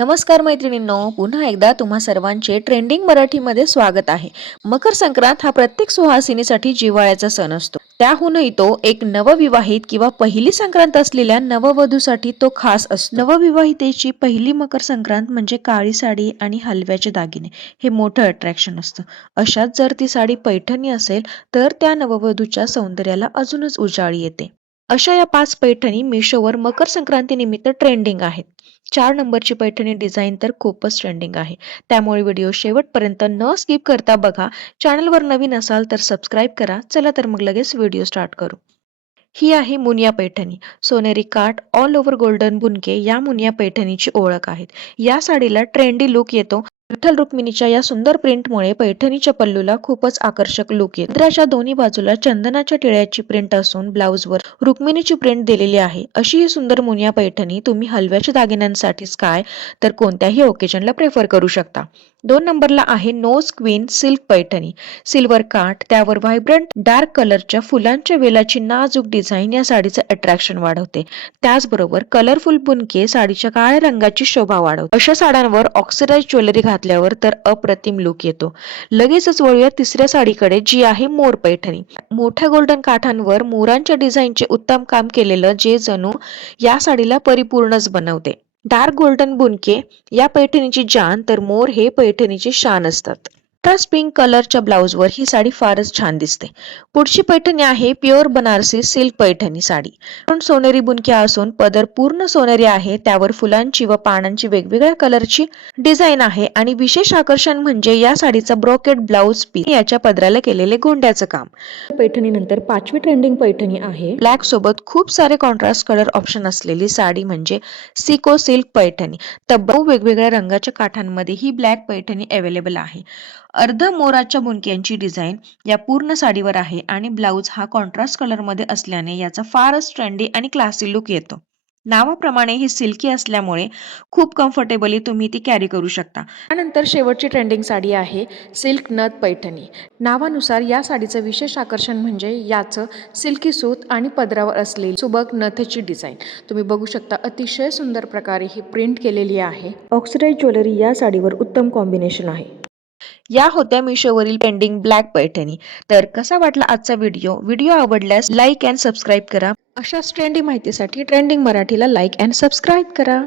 नमस्कार मैत्रिणींनो, पुन्हा एकदा तुम्हा सर्वांचे ट्रेंडिंग मराठीमध्ये स्वागत आहे. मकर संक्रांत हा प्रत्येक सुहासिनीसाठी जिव्हाळ्याचा सण असतो. त्याहूनही तो एक नवविवाहित किंवा पहिली संक्रांत असलेल्या नववधूसाठी तो खास असतो. नवविवाहितेची पहिली मकर संक्रांत म्हणजे काळी साडी आणि हलव्याचे दागिने हे मोठं अट्रॅक्शन असतं. अशात जर ती साडी पैठणी असेल तर त्या नववधूच्या सौंदर्याला अजूनच उजाळी येते. अशा या 5 पैठणी मीशोवर मकर संक्रांती निमित्त ट्रेंडिंग आहेत. 4 नंबरची पैठणी डिझाईन तर खूपच ट्रेंडिंग आहे. त्यामुळे व्हिडिओ शेवटपर्यंत न स्किप करता बघा. चॅनलवर नवीन असाल तर सबस्क्राईब करा. चला तर मग लगेच व्हिडिओ स्टार्ट करू. ही आहे मुनिया पैठणी. सोनेरी काठ ऑल ओव्हर गोल्डन बुनके या मुनिया पैठणीची ओळख आहे. या साडीला ट्रेंडी लुक येतो. विठ्ठल रुक्मिणीच्या या सुंदर प्रिंटमुळे पैठणीच्या पल्लूला खूपच आकर्षक लुक येतो. पदराच्या दोन्ही बाजूला चंदनाच्या टिळ्याची प्रिंट असून ब्लाउजवर रुक्मिणीची प्रिंट दिलेली आहे. अशी ही सुंदर मुनिया पैठणी तुम्ही हलव्याच्या दागिन्यांसाठीच काय तर कोणत्याही ओकेजनला प्रेफर करू शकता. 2 नंबरला आहे नोज क्वीन सिल्क पैठणी. सिल्वर काठ त्यावर व्हायब्रंट डार्क कलरच्या फुलांच्या वेलाची नाजूक डिझाईन या साडीचं अट्रॅक्शन वाढवते. त्याचबरोबर कलरफुल बुनके साडीच्या काळ्या रंगाची शोभा वाढवते. अशा साड्यांवर ऑक्सिडाइज ज्वेलरी घातल्यावर तर अप्रतिम लुक येतो. लगेचच वळूया तिसऱ्या साडीकडे, जी आहे मोर पैठणी. मोठ्या गोल्डन काठांवर मोरांच्या डिझाईनचे उत्तम काम केलेलं जे जणू या साडीला परिपूर्णच बनवते. डार्क गोल्डन बुनके या पैठणीची जान तर मोर हे पैठणीची शान असतात. कॉन्ट्रास्ट पिंक कलरच्या ब्लाउजवर ही साडी फारच छान दिसते. पुढची पैठणी आहे प्युअर बनारसी सिल्क पैठणी साडी. सोनेरी बुनके असून पदर पूर्ण सोनेरी आहे. त्यावर फुलांची व पानांची वेगवेगळ्या कलरची डिझाईन आहे आणि विशेष आकर्षण म्हणजे या साडीचा ब्रोकेड ब्लाउज पीस याच्या पदराला केलेले गोंड्याचं काम. पैठणीनंतर 5वी ट्रेंडिंग पैठणी आहे ब्लॅक सोबत खूप सारे कॉन्ट्रास्ट कलर ऑप्शन असलेली साडी म्हणजे सिको सिल्क पैठणी. तब्बल वेगवेगळ्या रंगाच्या काठांमध्ये ही ब्लॅक पैठणी अवेलेबल आहे. अर्ध मोराच्या बुनक्यांची डिझाईन या पूर्ण साडीवर आहे आणि ब्लाउज हा कॉन्ट्रास्ट कलर मध्ये असल्याने याचा फारच ट्रेंडी आणि क्लासी लुक येतो. नावाप्रमाणे ही सिल्की असल्यामुळे खूप कम्फर्टेबली तुम्ही ती कॅरी करू शकता. त्यानंतर शेवटची ट्रेंडिंग साडी आहे सिल्क नथ पैठणी. नावानुसार या साडीचं विशेष आकर्षण म्हणजे याचं सिल्की सूत आणि पदरावर असलेली सुबक नथची डिझाईन. तुम्ही बघू शकता अतिशय सुंदर प्रकारे ही प्रिंट केलेली आहे. ऑक्सिडाइज ज्वेलरी या साडीवर उत्तम कॉम्बिनेशन आहे. या होत्या मीशोवरील ट्रेंडिंग ब्लॅक पैठणी. तर कसा वाटला आजचा व्हिडिओ आवडल्यास लाईक अँड सबस्क्राईब करा. अशाच ट्रेंडिंग माहितीसाठी ट्रेंडिंग मराठीला लाईक अँड सबस्क्राईब करा.